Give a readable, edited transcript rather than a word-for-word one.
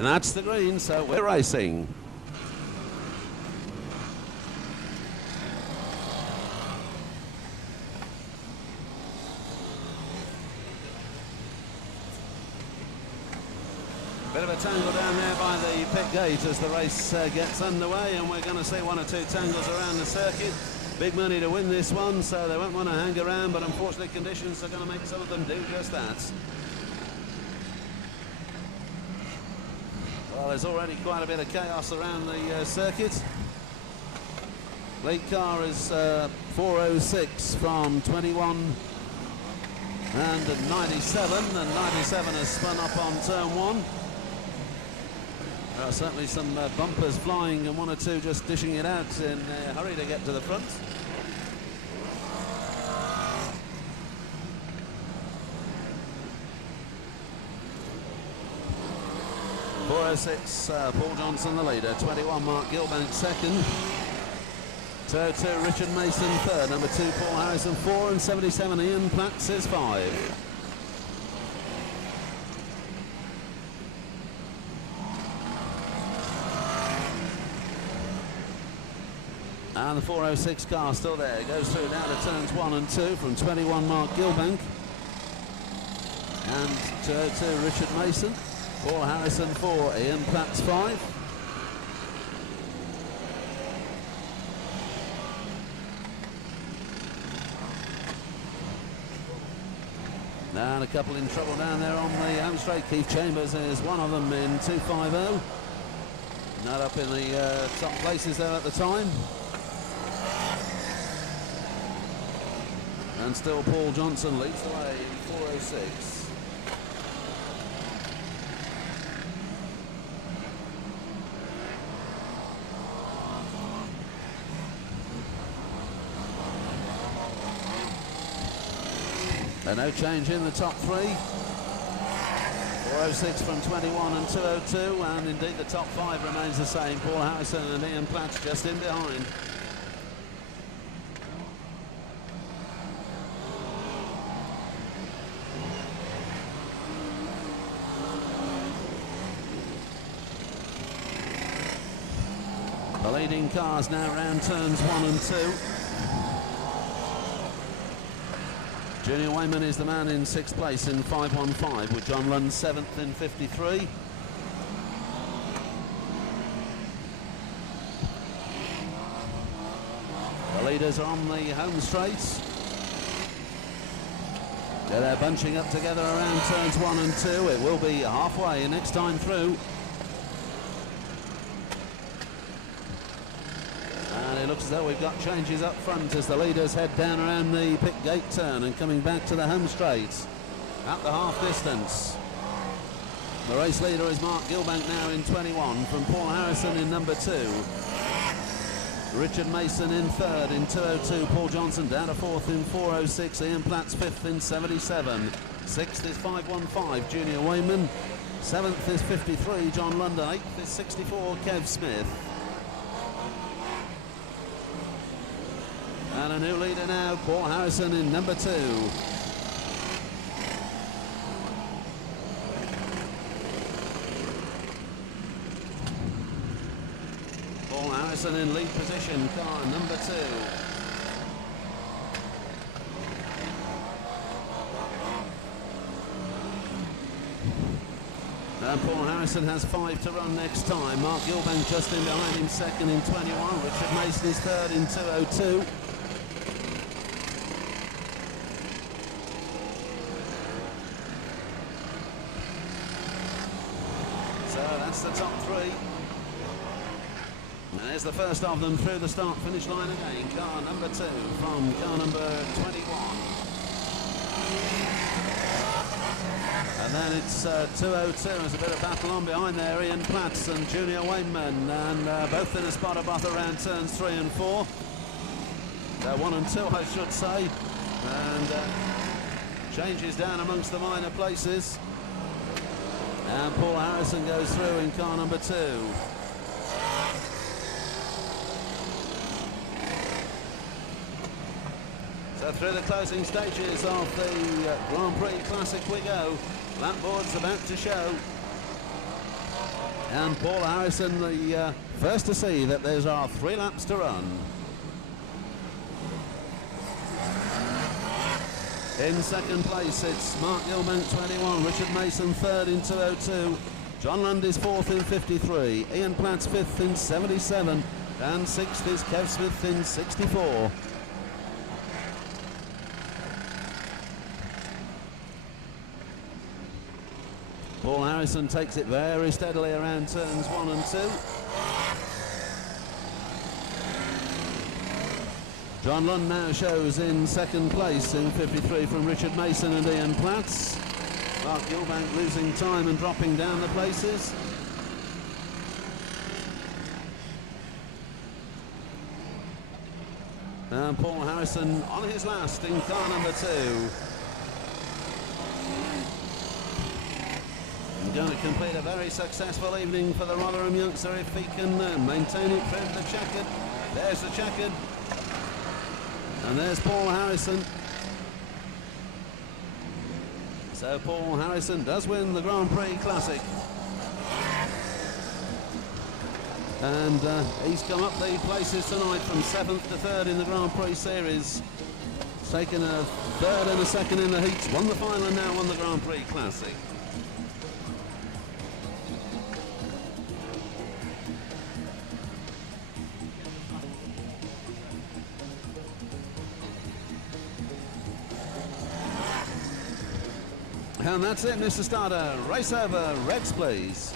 And that's the green, so we're racing. Bit of a tangle down there by the pit gate as the race gets underway, and we're going to see one or two tangles around the circuit. Big money to win this one, so they won't want to hang around, but unfortunately conditions are going to make some of them do just that. Well, there's already quite a bit of chaos around the circuit. Lead car is 4:06 from 21 and 97, and 97 has spun up on turn 1. There are certainly some bumpers flying and one or two just dishing it out in a hurry to get to the front. Paul Johnson the leader, 21 Mark Gilbank second, 202 Richard Mason third, number 2 Paul Harrison 4, and 77 Ian Platts is 5. And the 406 car still there, goes through down to turns 1 and 2 from 21 Mark Gilbank and 202 Richard Mason, Paul Harrison 4, Ian Platts 5. And a couple in trouble down there on the home straight. Keith Chambers is one of them in 250. Not up in the top places there at the time. And still Paul Johnson leads the way in 406. No change in the top 3. 406 from 21 and 202, and indeed the top 5 remains the same. Paul Harrison and Ian Platts just in behind. The leading cars now round turns 1 and 2. Junior Wayman is the man in 6th place in 515, with John Lund 7th in 53. The leaders are on the home straight. They're bunching up together around turns 1 and 2. It will be halfway next time through. It looks as though we've got changes up front as the leaders head down around the pit gate turn and coming back to the home straight at the half distance. The race leader is Mark Gilbank now in 21 from Paul Harrison in number 2. Richard Mason in 3rd in 202. Paul Johnson down to 4th in 406. Ian Platts 5th in 77. 6th is 515 Junior Wayman. 7th is 53 John London. 8th is 64 Kev Smith. And a new leader now, Paul Harrison in number 2. Paul Harrison in lead position, car number 2. And Paul Harrison has 5 to run next time. Mark Gilbank just in behind him, 2nd in 21. Richard Mason is 3rd in 202. That's the top 3. And there's the first of them through the start-finish line again. Car number 2 from car number 21. And then it's 202. There's a bit of battle on behind there. Ian Platts and Junior Wayman, and both in a spot above around turns 3 and 4. 1 and 2, I should say. And changes down amongst the minor places. And Paul Harrison goes through in car number 2. So through the closing stages of the Grand Prix Classic we go. Lap board's about to show. And Paul Harrison, the first to see that there's 3 laps to run. In second place, it's Mark Gilbank, 21, Richard Mason third in 2:02, John Lundy's fourth in 53, Ian Platt's fifth in 77, and sixth is Kev Smith in 64. Paul Harrison takes it very steadily around turns 1 and 2. John Lund now shows in second place in 53 from Richard Mason and Ian Platts. Mark Gilbank losing time and dropping down the places. And Paul Harrison on his last in car number 2. Going to complete a very successful evening for the Rotherham youngster if he can maintain it through the checkered. There's the checkered. And there's Paul Harrison. So Paul Harrison does win the Grand Prix Classic. And he's come up the places tonight from 7th to 3rd in the Grand Prix Series. He's taken a 3rd and a 2nd in the heats, won the final and now won the Grand Prix Classic. And that's it, Mr. Starter. Race over. Reds, please.